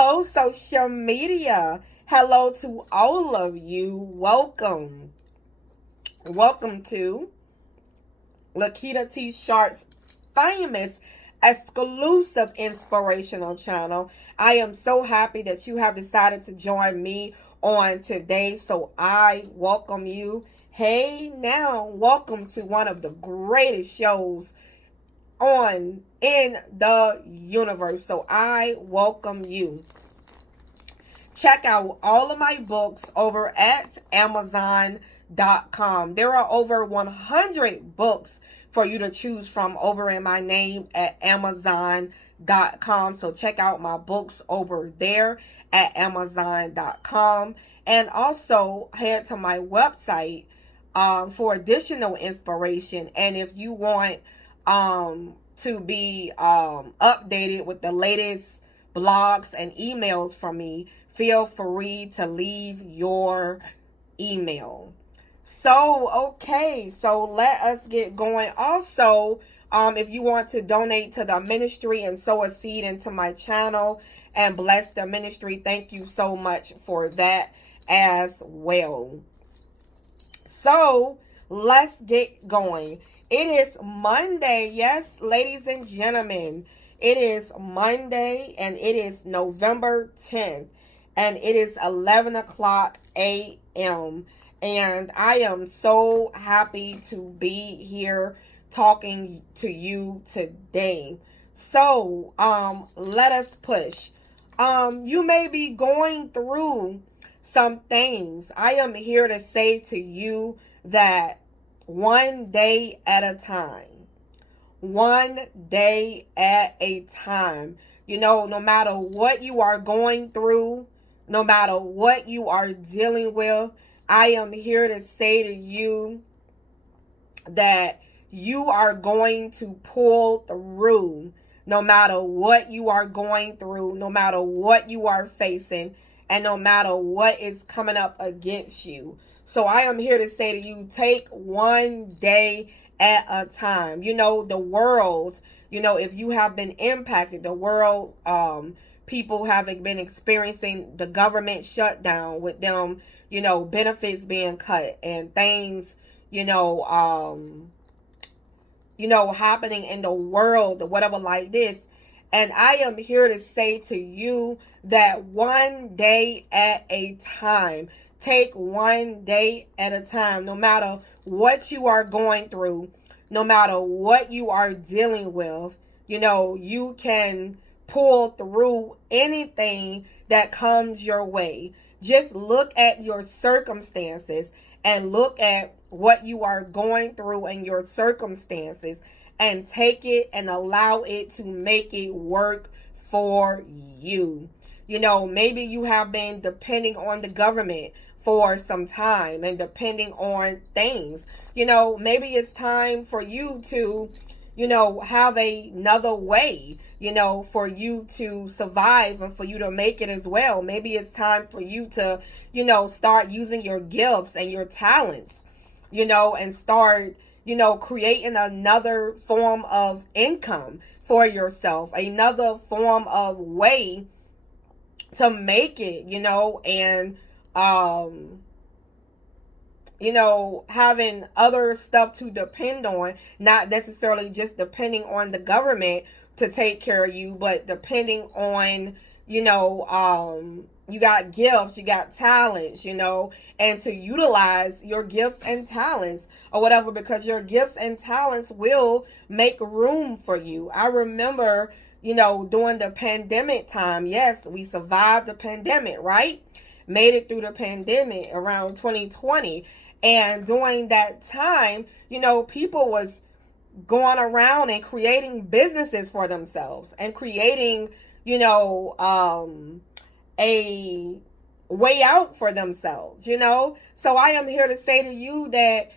Hello, social media. Hello to all of you. Welcome. Welcome to Lakita T. Sharp's famous exclusive inspirational channel. I am so happy that you have decided to join me on today, so I welcome you. Hey now, welcome to one of the greatest shows on in the universe. So I welcome you. Check out all of my books over at Amazon.com. There are over 100 books for you to choose from over in my name at Amazon.com. So check out my books over there at Amazon.com. And also head to my website for additional inspiration. And if you want to be updated with the latest blogs and emails from me, feel free to leave your email. So, okay, so let us get going. Also, if you want to donate to the ministry and sow a seed into my channel and bless the ministry, thank you so much for that as well. So, let's get going. It is Monday. Yes, ladies and gentlemen, it is Monday and it is November 10th and it is 11 o'clock a.m. And I am so happy to be here talking to you today. So, let us push. You may be going through some things. I am here to say to you that one day at a time. One day at a time. You know, no matter what you are going through, no matter what you are dealing with, I am here to say to you that you are going to pull through no matter what you are going through, no matter what you are facing, and no matter what is coming up against you. So I am here to say to you, take one day at a time. You know, the world, you know, if you have been impacted, the world, people having been experiencing the government shutdown with them, you know, benefits being cut and things, happening in the world or whatever like this. And I am here to say to you that one day at a time. Take one day at a time. No matter what you are going through, no matter what you are dealing with, you know, you can pull through anything that comes your way. Just look at your circumstances and look at what you are going through and your circumstances and take it and allow it to make it work for you. You know, maybe you have been depending on the government for some time and depending on things. You know, maybe it's time for you to, have another way, for you to survive and for you to make it as well. Maybe it's time for you to, start using your gifts and your talents, and start, creating another form of income for yourself, another form of way to make it, and having other stuff to depend on, not necessarily just depending on the government to take care of you, but depending on, you got gifts, you got talents, and to utilize your gifts and talents or whatever, because your gifts and talents will make room for you. I remember, during the pandemic time, yes, we survived the pandemic, right? Made it through the pandemic around 2020. And during that time, people was going around and creating businesses for themselves and creating, a way out for themselves, So I am here to say to you that,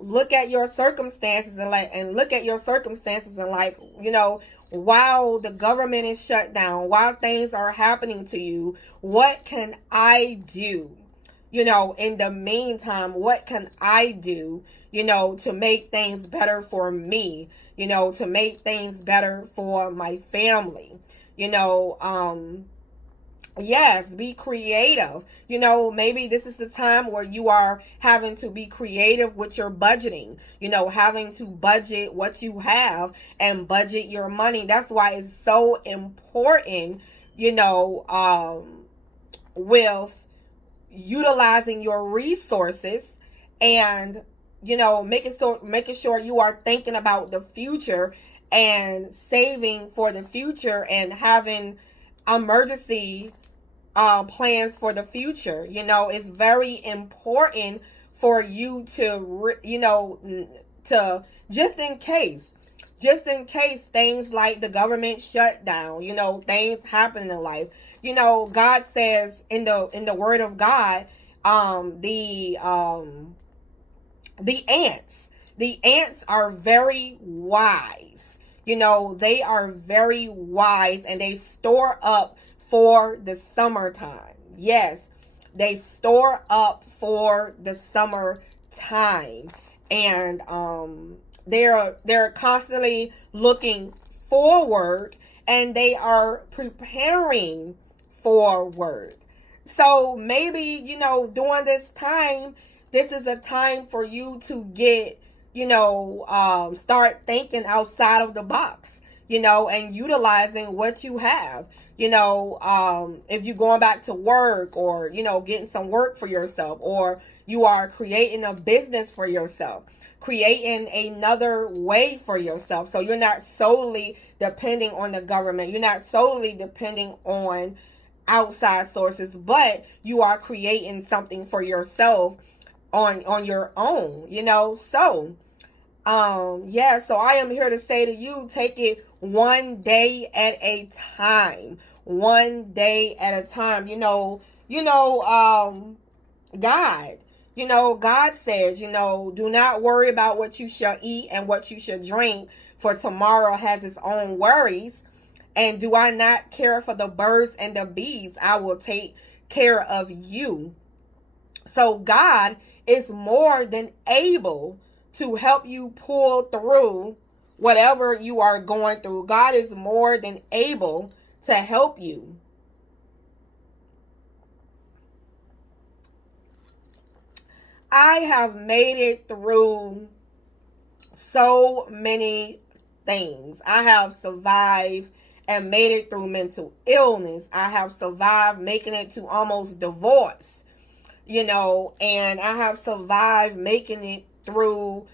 look at your circumstances and look at your circumstances and while the government is shut down, while things are happening to you, what can I do? In the meantime, what can I do, to make things better for me, to make things better for my family, Yes, be creative. Maybe this is the time where you are having to be creative with your budgeting, having to budget what you have and budget your money. That's why it's so important, with utilizing your resources and making sure you are thinking about the future and saving for the future and having emergency plans for the future. It's very important for you to to just in case things like the government shutdown, things happen in life. God says in the word of God, the ants are very wise. They are very wise, and they store up for the summertime. Yes, they store up for the summertime. And they're constantly looking forward, and they are preparing forward. So maybe, during this time, this is a time for you to get, start thinking outside of the box, and utilizing what you have. If you're going back to work, or, getting some work for yourself, or you are creating a business for yourself, creating another way for yourself. So you're not solely depending on the government. You're not solely depending on outside sources, but you are creating something for yourself on your own, so so I am here to say to you, take it one day at a time. One day at a time. God. God says, do not worry about what you shall eat and what you shall drink, for tomorrow has its own worries. And do I not care for the birds and the bees? I will take care of you. So God is more than able to help you pull through whatever you are going through. God is more than able to help you. I have made it through so many things. I have survived and made it through mental illness. I have survived making it to almost divorce, and I have survived making it through,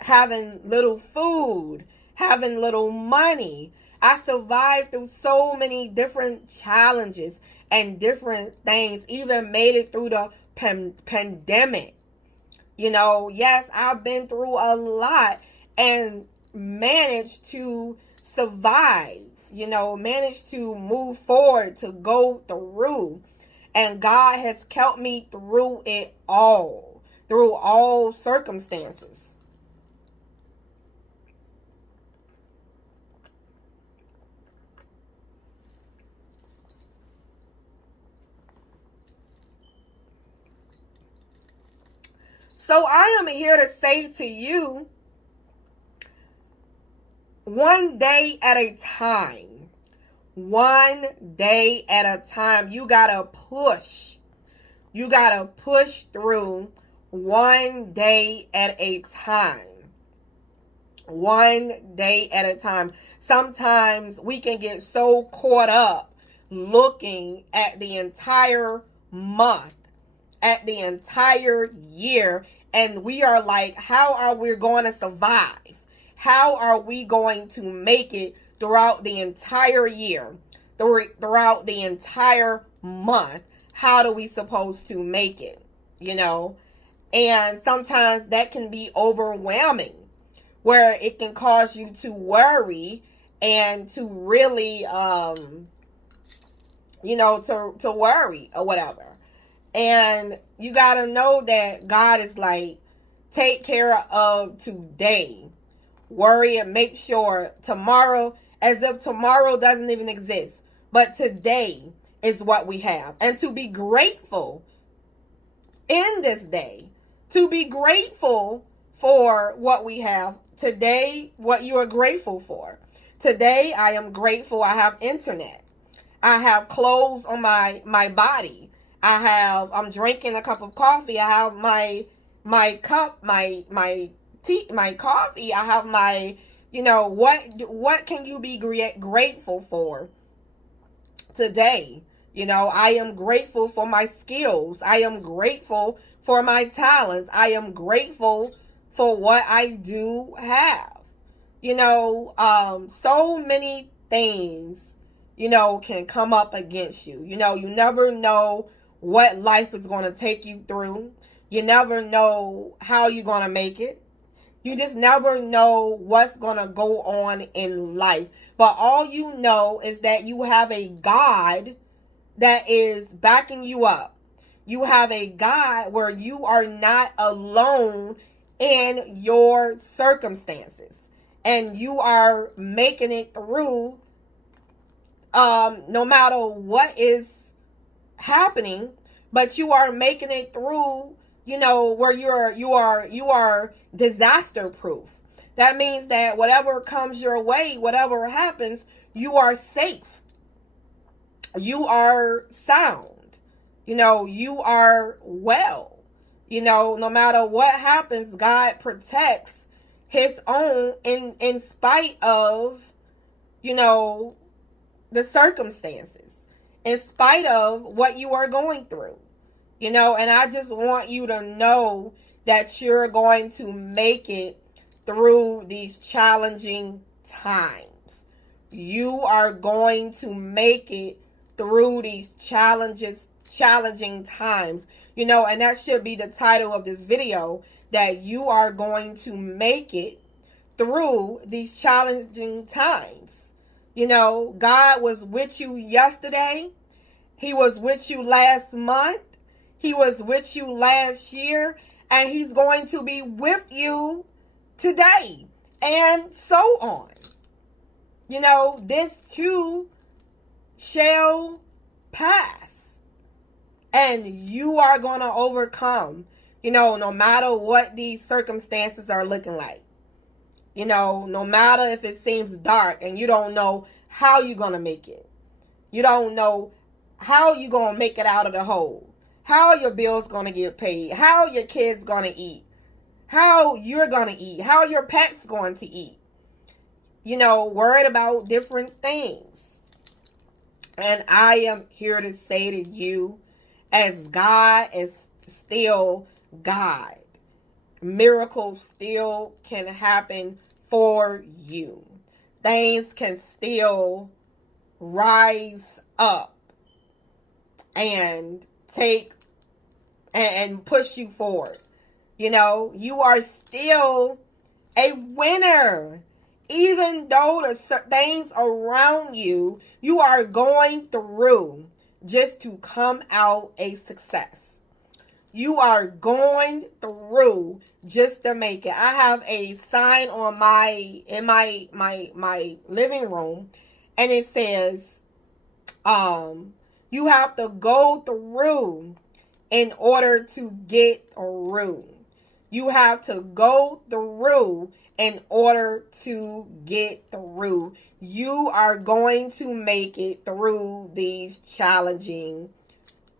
having little food, having little money. I survived through so many different challenges and different things, even made it through the pandemic. Yes, I've been through a lot and managed to survive, managed to move forward, to go through. And God has kept me through it all, through all circumstances. So I am here to say to you, one day at a time. One day at a time. You gotta push. You gotta push through one day at a time. One day at a time. Sometimes we can get so caught up looking at the entire month, at the entire year, and we are like, how are we going to survive? How are we going to make it throughout the entire year, throughout the entire month? How do we supposed to make it? And sometimes that can be overwhelming, where it can cause you to worry and to really, to worry or whatever. And you got to know that God is like, take care of today. Worry and make sure tomorrow, as if tomorrow doesn't even exist. But today is what we have. And to be grateful in this day. To be grateful for what we have today, what you are grateful for. Today, I am grateful I have internet. I have clothes on my body. I'm drinking a cup of coffee. I have my cup, my tea, my coffee. I have my, what can you be grateful for today? I am grateful for my skills. I am grateful for my talents. I am grateful for what I do have. So many things, can come up against you. You never know what life is going to take you through. You never know how you're going to make it. You just never know what's going to go on in life. But all you know is that you have a God that is backing you up. You have a God where you are not alone in your circumstances. And you are making it through no matter what is happening, but you are making it through, where you are disaster proof. That means that whatever comes your way, whatever happens, you are safe. You are sound. You are well. No matter what happens, God protects his own in spite of, the circumstances, in spite of what you are going through. And I just want you to know that you're going to make it through these challenging times. You are going to make it through these challenging times. And that should be the title of this video, that you are going to make it through these challenging times. God was with you yesterday. He was with you last month. He was with you last year. And he's going to be with you today. And so on. This too shall pass. And you are going to overcome, no matter what these circumstances are looking like. No matter if it seems dark and you don't know how you're going to make it. You don't know how you're going to make it out of the hole. How your bills going to get paid. How your kids going to eat. How you're going to eat. How your pet's going to eat. Worried about different things. And I am here to say to you, as God is still God, miracles still can happen for you. Things can still rise up and take and push you forward. You are still a winner. Even though the things around you are going through, just to come out a success. You are going through just to make it. I have a sign on my living room, and it says, you have to go through in order to get through. You have to go through in order to get through. You are going to make it through these challenging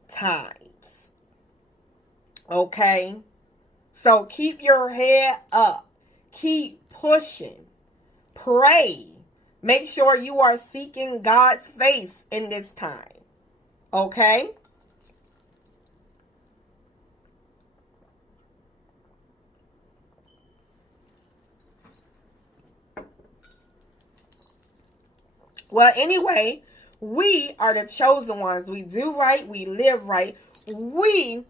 times. Okay? So keep your head up. Keep pushing. Pray. Make sure you are seeking God's face in this time. Okay? Well, anyway, we are the chosen ones. We do right. We live right. We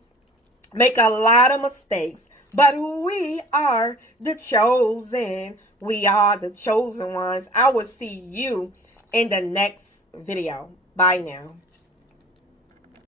make a lot of mistakes, but we are the chosen. We are the chosen ones. I will see you in the next video. Bye now.